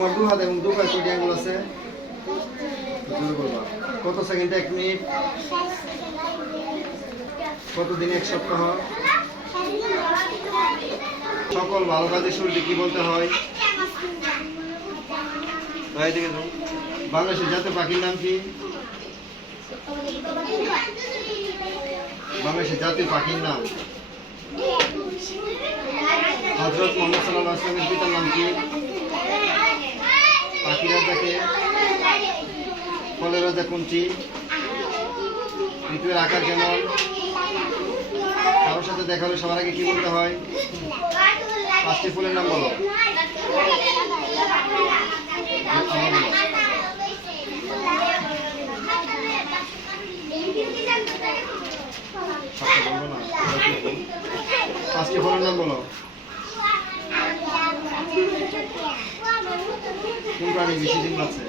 আমার দু হাত এবং দু পায়ে কয়টি আঙ্গুল আছে? কত সেকেন্ডে 1 মিনিট? কত দিনে 1 সপ্তাহ? সকল ভালো কাজের শুরুতে কি বলতে হয়? বাংলাদেশের জাতীয় পাখির নাম কি? বাংলাদেশের জাতীয় পাখির নাম? হযরত মুহাম্মদ সাল্লাল্লাহু আলাইহি ওয়াসাল্লামের পিতার নাম কি? পাখির রাজাকে? ফলের রাজা কোনটি? পৃথিবীর আকার কেমন? কারোর সাথে দেখা হলে সবার আগে কি বলতে হয়? 5টি ফুলের নাম বলো। বলবো না, 5টি ফুলের নাম বলো। কোন প্রাণী বেশি ডিম পাচ্ছে?